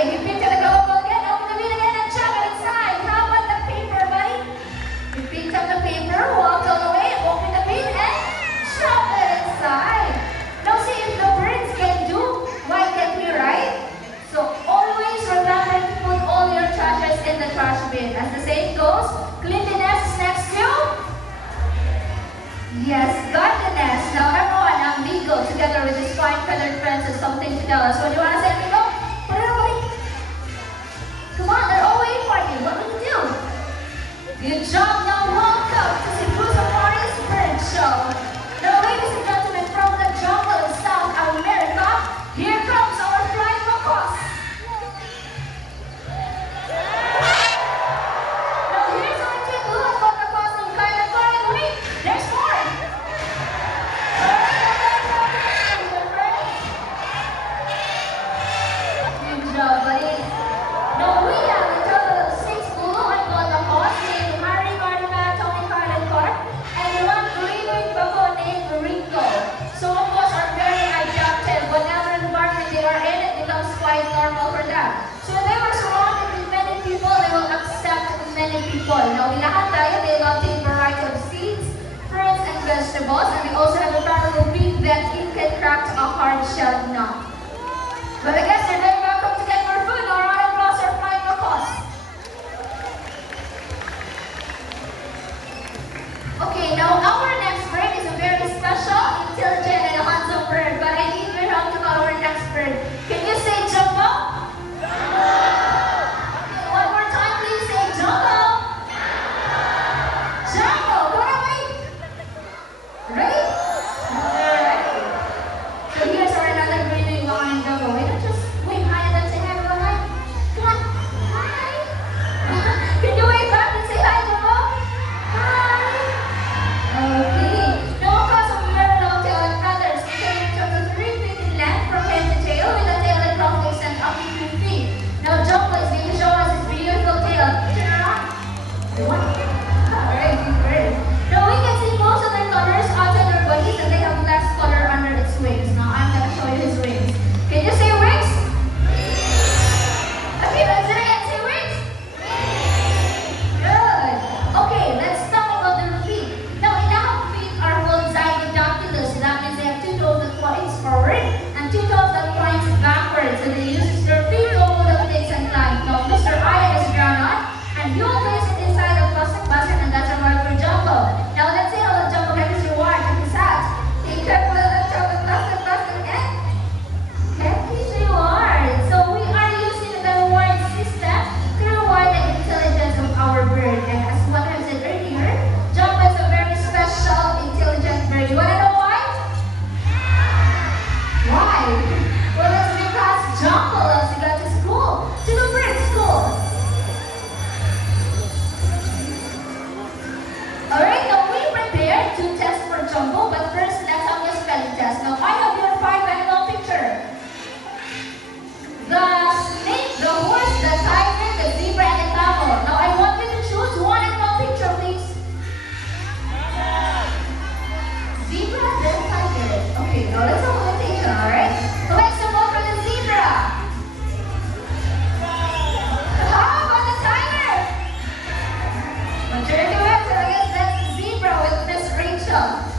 Okay, you picked up the global again. Open the bin again and check it inside. How about the paper, buddy? You picked up the paper, walked all the way, open the bin, and shove it inside. Now see if the birds can do, why can't we, right? So always remember to put all your trashes in the trash bin. As the saying goes, cleanliness is next to yes, godliness. Now everyone, I'm Beagle, together with his fine feathered friends, has something to tell us. What do you want to say, Beagle? Put it away. Come on, they're all waiting for you. What will you do? Good job. Now welcome to Cebu's Safari's Bird Show. Now ladies and gentlemen, from the jungle of South America, here comes our flying macaws. Now here's our take a look at what macaws look kind of flying away. There's more. Good job, buddy. Now we have a total of 6 blue and gold macaws named Harry, Marima, Tony, Carl, and Clark, and one green-winged macaw named Ringo. So macaws are very adaptive. Whatever environment they are in, it becomes quite normal for them. So when they were surrounded with many people, they will accept many people. Now, lahat tayo, they love the variety of seeds, fruits, and vegetables. And we also have a powerful beak that it can crack a hard-shelled nut. But I guess you're very welcome to get more food. Now, round of applause for flying macaws. Okay, now our next bird is a very special, intelligent, and handsome bird. But I need your help to call our next bird. Can you say Jumbo? Okay, one more time, please say Jumbo. Jumbo, go away. Ready? Alright. So here's our another green line Jumbo. Why don't just wave hi and then say hi, everyone. Hi. Come on. Hi. Can you wave back and say hi, Jumbo? Hi. Okay. Now, because of very long tail and feathers, we can reach up to 3 feet in length from head to tail with a tail that roughly extends up to 2 feet. Now, Jumbo is going to show us his beautiful tail. Turn around. What? Alright, good bird. Now, we can see most of their colors outside their bodies and they have less color under its wings. Now, I'm going to show you his wings. Can you say wings? Okay, let's do it again. Say wings. Good. Okay, let's talk about their feet. Now, inahang feet are called zygodactylus. That means they have 2 toes that points forward and 2 toes that points backwards. So they use their feet to hold up things and climb. Now, Mr. Iron is groundnut and you will place it inside a plastic basket and that's a reward for Jumbo. Now, let's say how Jumbo gets his reward and his hat. Be careful of the chocolate plastic basket and get his reward. So we are using the reward system to reward the intelligence of our bird. And as what I said earlier, Jumbo is a very special, intelligent bird. You want to know why? Why? Well, it's because Jumbo loves to go to school, to the bird school. Alright, now we prepared 2 tests for Jumbo, but first let's have your spelling test. Now I have your 5 animal picture. The snake, the horse, the tiger, the zebra, and the camel. Now I want you to choose one animal picture, please. Zebra, then tiger. Okay, now let's have a quotation, alright? So let's go for the zebra. How about the tiger? Majority of it, so I guess that's the zebra with Miss Rachel.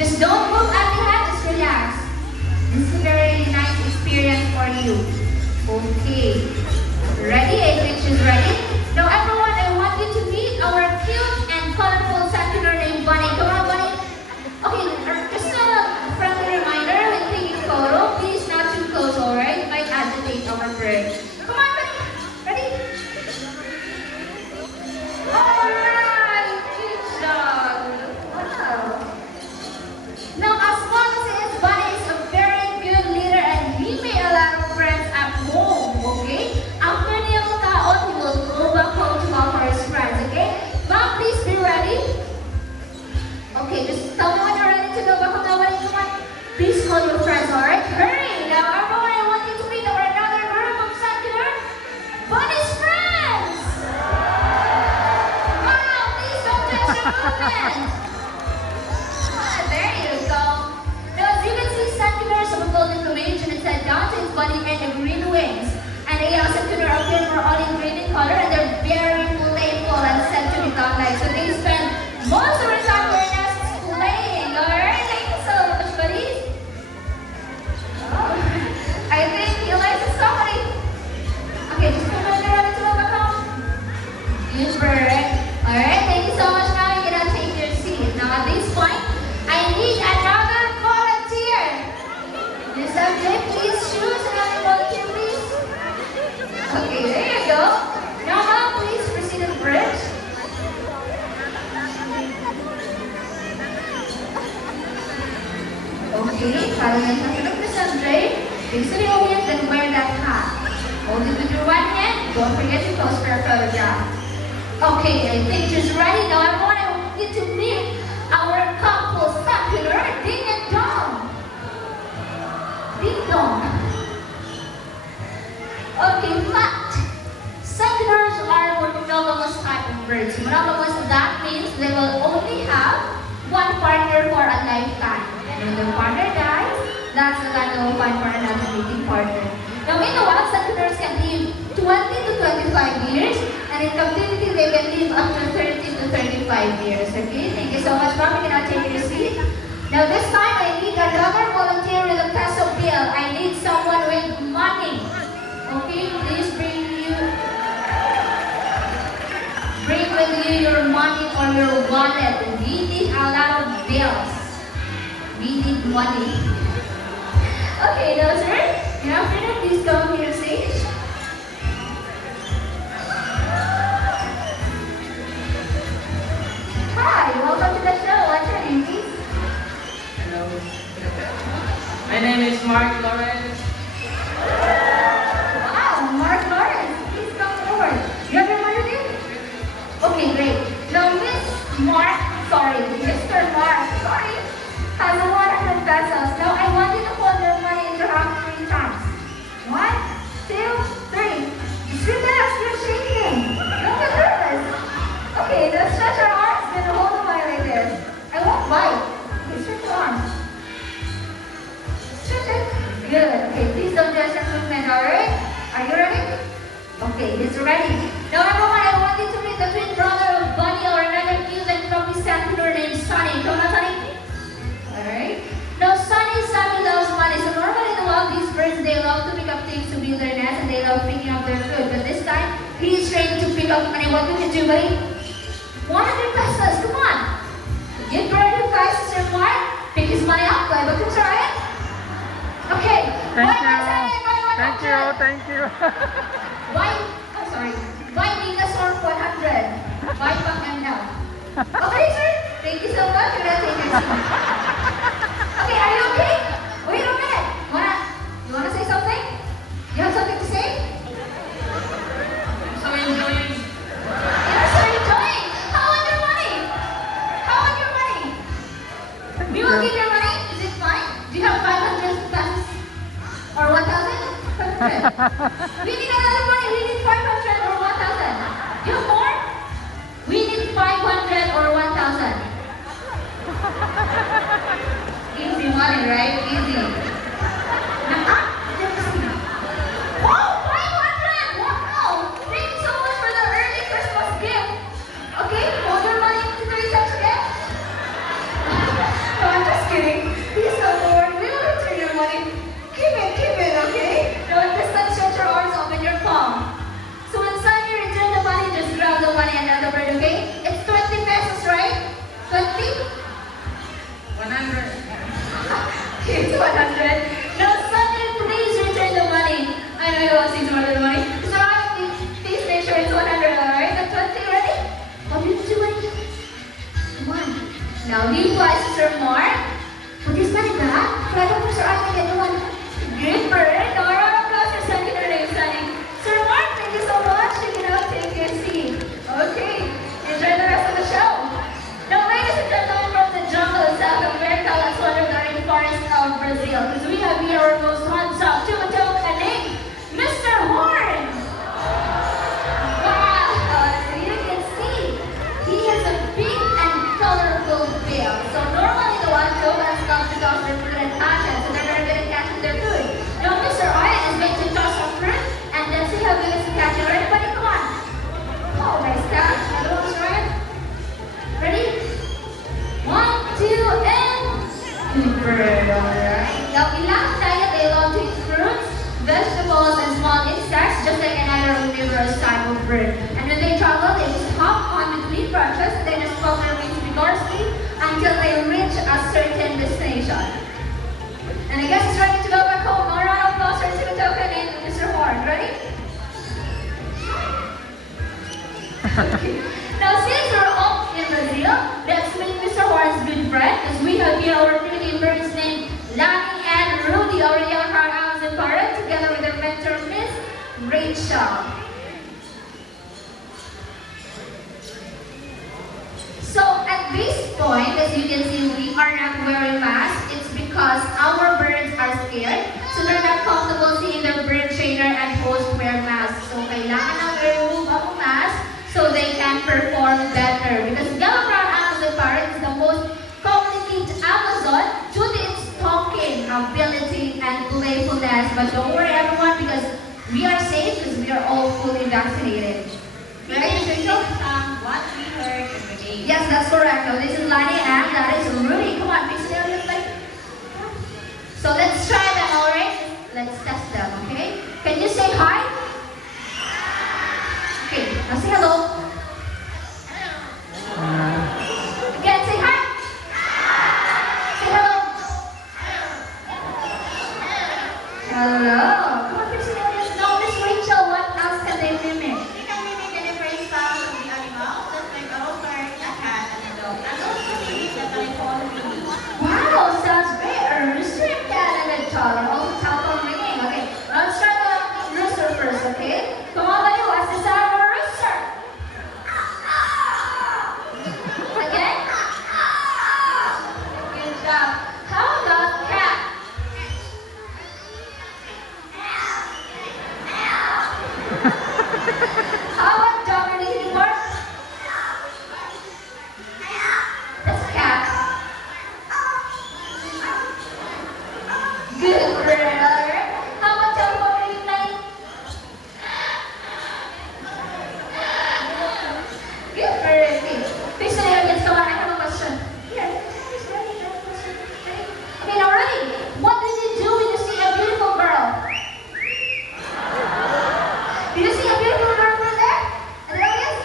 Just don't move at the hand, just relax. This is a very nice experience for you. Okay. Ready? I think she's ready. Now everyone, I want you to meet our cute and colorful secular named Bunny. Come on, Bunny. Okay, just a friendly reminder when taking photo, please not too close, alright? Might agitate our bird. Come on, Bunny. Ready? Alright, good job. Wow. Now, as long as he is, Bunny is a very good leader and he made a lot of friends at home, okay? After niya makaon, he will go back home to offer his friends, okay? Mom, please be ready. Okay, just tell me when you're ready to go back home. Now, come on. Please call your friends, alright? Hurry! Now, everyone, I want you to meet our another group of secular Bunny's friends! Wow, please don't touch your movement! There you go. Now, as you can see, seculars have a golden plumage and it said Dante's body and the green wings. And the young secular up here were all in green in color and they're very playful and said to be godlike. So they spend most of their time with us playing. Alright, thank you so much, buddies. Oh, I think you like somebody. Okay, just come on, you're ready to go back home. Use bird. Alright, thank you so much. Now you can take your seat. Now at this point, I need another volunteer. The subject, please choose another volunteer, please. Okay, there you go. Now, Mom, please proceed to the bridge. Okay, para lang sa tulog na subject, big sa audience, then wear that hat. Hold it with your one hand. Don't forget to pose for a photograph. Okay, I think she's ready now. Everyone, I want you to meet our couple secular Ding and Dong. Ding Dong. Okay, fact. Seculars are monogamous type of birds. Monogamous, that means they will only have one partner for a lifetime. And when their partner dies, that's the time they will find for another mating partner. Now in the wild, seculars can live 20 to 25 years, and in captivity they can live up to 30 to 35 years. Okay, thank you so much, Mom. You cannot take your seat. Now this time I need another volunteer with a peso bill. I need someone with money. Okay, please bring with you your money or your wallet. We need a lot of bills. We need money. Okay, now sir, you're not free to please come here stage. Hi, welcome to the show. What's your name, please? Hello. My name is Mark Lawrence. Wow, Mark Lawrence. Please come forward. You have your money there? Okay, great. Now, Mr. Mark, has a 100 pesos. Now, I want you to hold your money in your hand 3 times. 1, 2, 3. Just relax, you're shaking. Don't get nervous. Okay, now stretch your arms, then hold the money like this. I won't bite. Okay, stretch your arms. Stretch it. Good. Okay, please don't judge your movement, alright? Are you ready? Okay, he's ready. Now, everyone, I want you to meet the twin brother of Bunny or another cute and fluffy secular named Sunny. Come on, Sunny. Alright? Now, Sunny loves money. So normally in the wild, these birds, they love to pick up things to build their nest and they love picking up their food. But this time, he is trained to pick up money. What can you do, buddy? 100 pesos. Come on. Give bird your prices your part. Pick his money up. Play with him, alright? Okay. Thank you. Thank you. Buy dinosaur 100. Buy back him now. Okay, sir. Thank you so much. You're not taking it. Okay, are you okay? Wait a minute. You wanna say something? You have something to say? I'm so enjoying. You're so enjoying. How on your money? How on your money? We will give your money. Is it fine? Do you have 500 pesos? Or 1,000? 500. We need another money. We need 500 or 1,000. You have more? We need 500 or 1,000. Easy money, right? Easy. Oh, 500! Wow! Thank you so much for the early Christmas gift. Okay, hold your money to 3 times again. No, I'm just kidding. morning. Please come forward. We will return your money. Keep it, okay? Now at this time, stretch your arms, open your palm. So when Sunny return the money, just grab the money and then the bird, okay? It's 20 pesos, right? 20? 100. It's 100. Now Sunny, please return the money. I know you want to see some of the money. So please make sure it's 100, alright? The 20, ready? What do you do, buddy? Come on. Now leave twice, Sir Mark. Put this money back. Try to push your eye again. One. Good bird. Now a round of applause for Sunny and her Sunny. Sir Mark, thank you so much. You can now take your seat. Okay. Enjoy the rest of the show. Now, ladies and gentlemen, from the jungle of South America, let's wander the rainforest of Brazil. Because we have here our most handsome, tumatog, and named Mr. Horn. Wow. So you can see, he has a big and colorful bill. So normally the wild goats come to toss their fruit and passion, so they're very good at catching their food. Now Mr. Oya is going to toss some fruit, and let's see how good he is at catching. Everybody, come on. Oh, nice catch. Another one, Mr. Oya. Ready? 1, 2, and good bird. Alright. Now ilang tayo, they love to eat fruits, vegetables, and small insects, just like another omnivorous type of bird. And when they travel, they just hop on between branches, and they just follow their wings vigorously until they reach a certain destination. And I guess it's ready to go back home. Now a round of applause for Timothy and Mr. Horn. Ready? Now since we're all in Brazil, let's make Mr. Horn's good friend, because we have here our pretty birds named Lani and Rudy, our young Amazon parrot, together with their mentor, Miss Rachel. So at this point, as you can see, we are not wearing masks. It's because our birds are scared, so they're not comfortable seeing their bird trainer and host wear masks. So kailangan na remove ang mask so they can perform better. Because yellow brown Amazon parrot is the most commonly named Amazon due to its talking ability and playfulness. But don't worry everyone, because we are safe because we are all fully vaccinated. Right, Rachel? What we heard in the game. Yes, that's correct. Now this is Lani and that is Rudy. Come on, please tell us like. So let's try them, alright? Let's test them, okay? Can you say hi? Okay, now say hello. Again, say hi. Say hello. Hello. Come on, please tell us. Now, Miss Rachel, what else can they mimic? We can mimic the different styles of the animals, just like a bird, a cat, and a dog. And also trees that are called babies. Wow, sounds great. A rooster, a cat, and a dog. And also telephone ringing. Okay, now let's try the rooster first, okay? Come on, buddy, what's the sound of a rooster? Again? Good job. How about cat? How about dog? Are they hitting more? That's a cat. Good girl. How about telephone ringing night? Good girl. Okay. Please tell your kids, come on, I have a question. Here. Okay, now ready? What did you do when you see a beautiful girl? Did you see a beautiful girl over there? And there it is?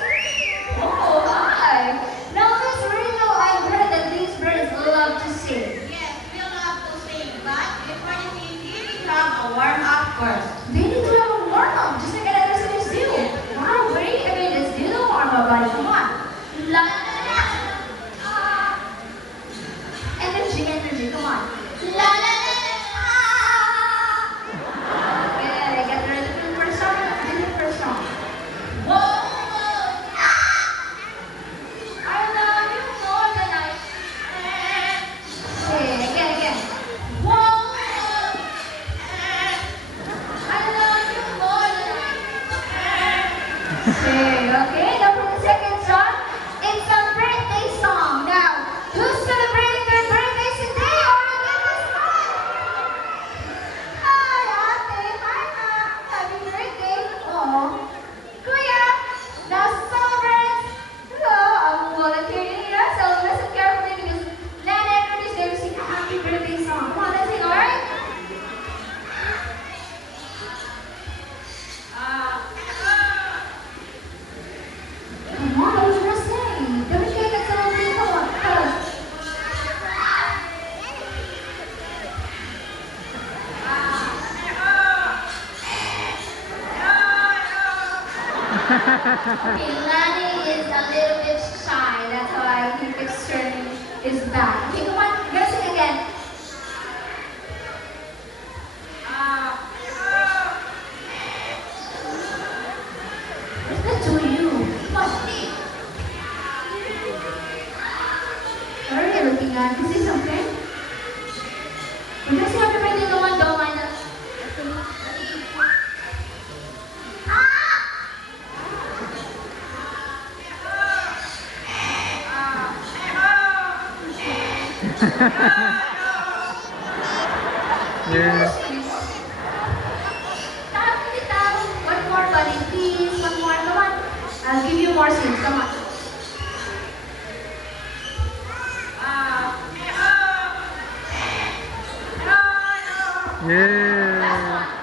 Oh, hi. Now, Miss Rachel, I heard that these birds love to sing. Yes, we love to sing, but before the singing, we have a warm-up first. They need to have a warm-up, just like another singers do. Wow, great. Okay, let's do the warm-up, buddy. Come on. La la la. Energy, come on. La la la. Okay, get ready for the first song. Do the first song. Whoa, whoa. I love you more than I. Okay, again. Whoa, whoa. I love you more than I. Okay, Lani is a little bit shy. That's why he keeps turning his back. Okay, come on, let's sing again. What's that to you? Come on. What are you looking at? Is this something? We're gonna say happy birthday, come on, don't mind us. Yeah. One more, buddy, please. One more, come on. I'll give you more seats, come on. Yeah.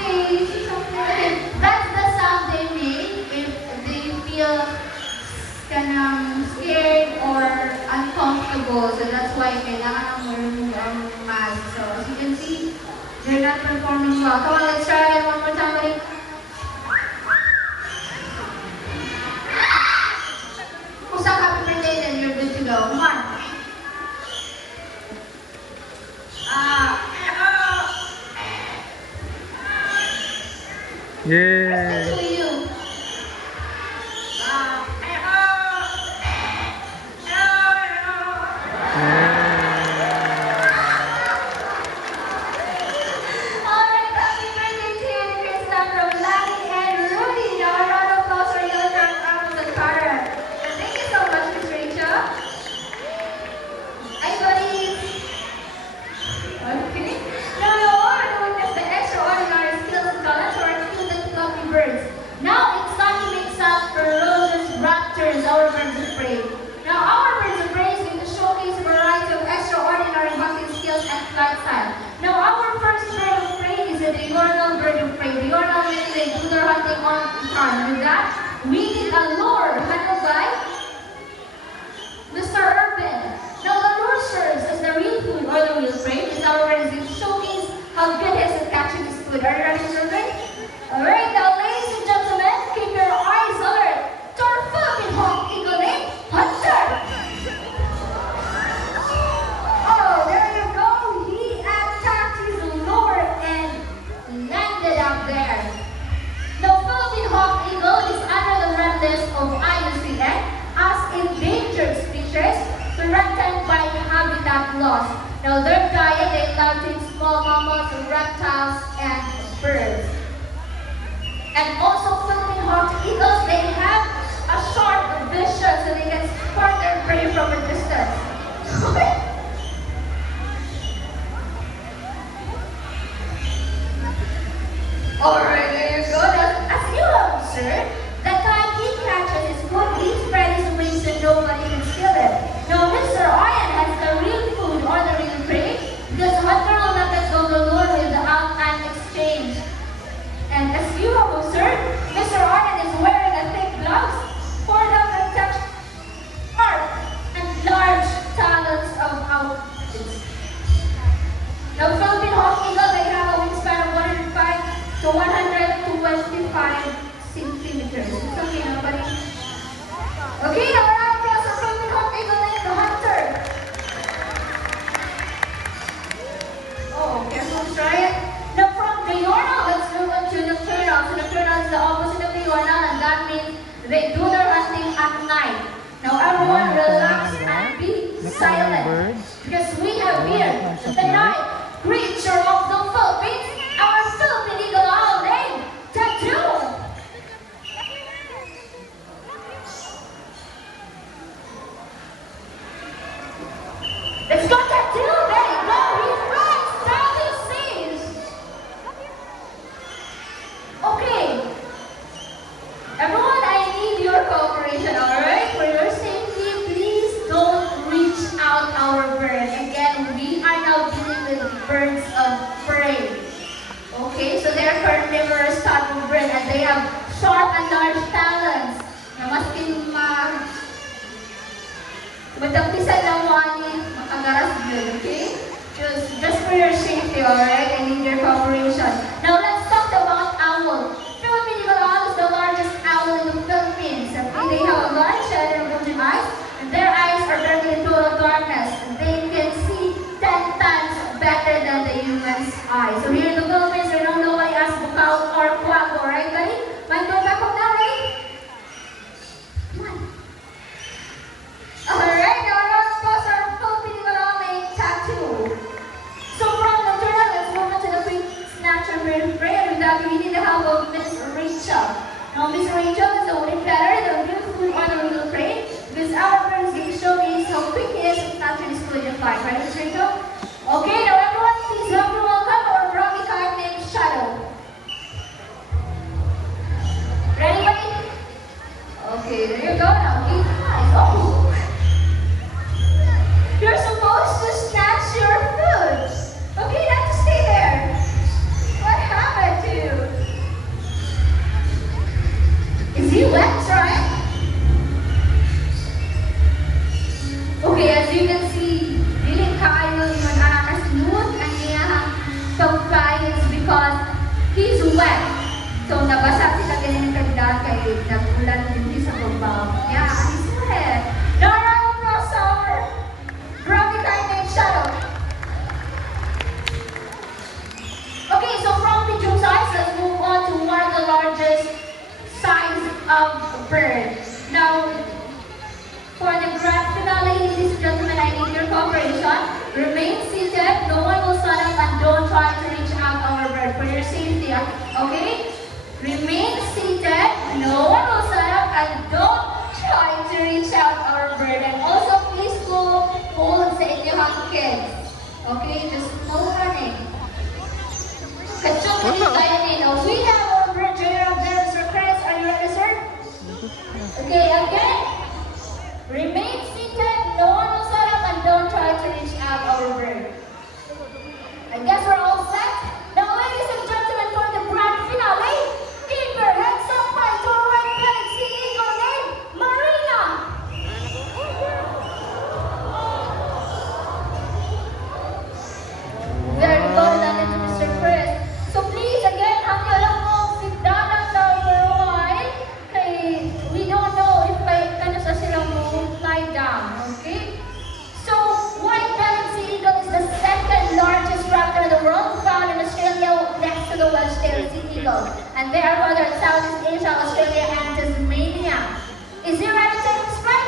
Okay, okay. That's the sound they make if they feel kind of scared or uncomfortable. So that's why kailangan ng mask. So as you can see, they're not performing well. Come on, let's try it one more time, buddy. Kung sa happy birthday, then you're good to go. Come on. Yeah. To you. Alright, happy birthday to you, Krista, from Lani and Rudy. Now a round of applause for you from Amos and Carter. And thank you so much, Miss Rachel. Hi, buddies. Okay. Now we all are to witness the extraordinary skills and talents of our cute and fluffy birds. Now it's time to make some ferocious raptors, our birds of prey. Now our birds of prey is going to showcase a variety of extraordinary hunting skills and flight style. Now our first bird of prey is a diurnal bird of prey. Diurnal means they do their hunting on time. With that, we need a lure handled by Mr. Urban. Now the lure serves as the real food or the real prey. Is our bird is going to showcase how good he is at catching his food. Are you ready, Mr. Urban? Alright, now ladies and gentlemen, keep your eyes alert to our Philippine hawk eagle named Hunter. Oh, there you go. He attacked his lure and landed up there. The Philippine hawk eagle is under the red list of IUCN as endangered species threatened by habitat loss. Now their diet, they love to eat small mammals, reptiles, and birds. And also Philippine hawk eagles, they have a sharp vision so they can spot their prey from a distance. Okay? Alright, there you go. Now, as you observe, the time he catches his food, he spread his wings so nobody can steal it. Now, Mr. Iron has the real food or the real prey because Hunter will not let go the lure without an exchange. And as you have observed, Mr. Arden is wearing a thick gloves for the protection sharp and large talons of outfits. Now, Philippine hawk eagle, they have a wingspan of 105 to 125 centimeters. It's okay, nobody. Okay, now round of applause for Philippine hawk eagle named the Hunter. Oh, careful, try it. Now from diurnal, let's move on to nocturnal. So nocturnal is the opposite of diurnal, and that means they do their hunting at night. Now everyone relax and be silent. Because we have here the night creature of the Philippines, our Philippine eagle owl named Tattoo. Let's go Tattoo, there you go, he's right, Tattoo sees. Okay. Everyone, I need your cooperation, alright? For your safety, please don't reach out our bird. Again, we are now dealing with birds of prey. Okay, so they're carnivorous type of bird and they have sharp and large talons. Na maskin Matapisan lang mo ani makagaras yun, okay? Just for your safety, alright? I need your cooperation. Now let's talk about owl. Philippine eagle owl is the largest owl in the Philippines. Okay, they have a large head and golden eyes, and their eyes are buried in total darkness. And they can see 10 times better than the human's eyes. So here in the Philippines, they're known locally as bukaw or quago, right, buddy? Mind going back up now, ready? Come on. Alright, now let's pause our Philippine eagle owl made tattoo. So from the turtle, let's move on to the quick snatcher prey, and with that, we need the help of Miss Rachel. Now, Miss Rachel is the only feather, the beautiful or the little prey, because our friends can showcase how quick he is in snatching his collision flight. Right, Miss Rachel? Okay, now everyone, please help me welcome our brownie kite named Shadow. Ready, buddy? Okay, there you go. Now, keep eyes. Oh. You're supposed to snatch your food. Okay, you have to stay there. What happened to you? Is he wet, right? Okay, as you can see, dili kayo yung nakaka-smooth ang iyang pag-fly is because he's wet. So, nabasa sila ganyan ng kandidat kay nag-ulan din sa babaw. Yeah, he's wet. Now, round of applause to our brownie kite named Shadow. Okay, so from medium size, let's move on to one of the largest size of bird. Now, for the grand finale, ladies and gentlemen, I need your cooperation. Remain seated, no one will stand up, and don't try to reach out our bird for your safety, okay? Remain seated, no one will stand up, and don't try to reach out our bird. And also, please go hold sa inyong kids. Okay, just no running. Kachok na yung tayo din. Oh, we have our bird trainer up there, Mr. Chris. Are you ready, sir? Okay, again. Remain seated, no one will stand up, and don't try to reach out our bird. I guess we're all set. Now, ladies and gentlemen, for the grand finale, keep your heads up high to our red-bellied sea eagle named Marina. Very good, natin to Mr. Chris. So please, again, hangyo lang mo, sit down lang daw for a while. Kay, we don't know if may kanasa silang mo lie down, okay? So, white-bellied sea eagle is the second largest raptor in the world, found in Australia next to the Welsh-tailed sea eagle. And they are found in Southeast Asia, Australia, and Tasmania. Is he ready to take his flight?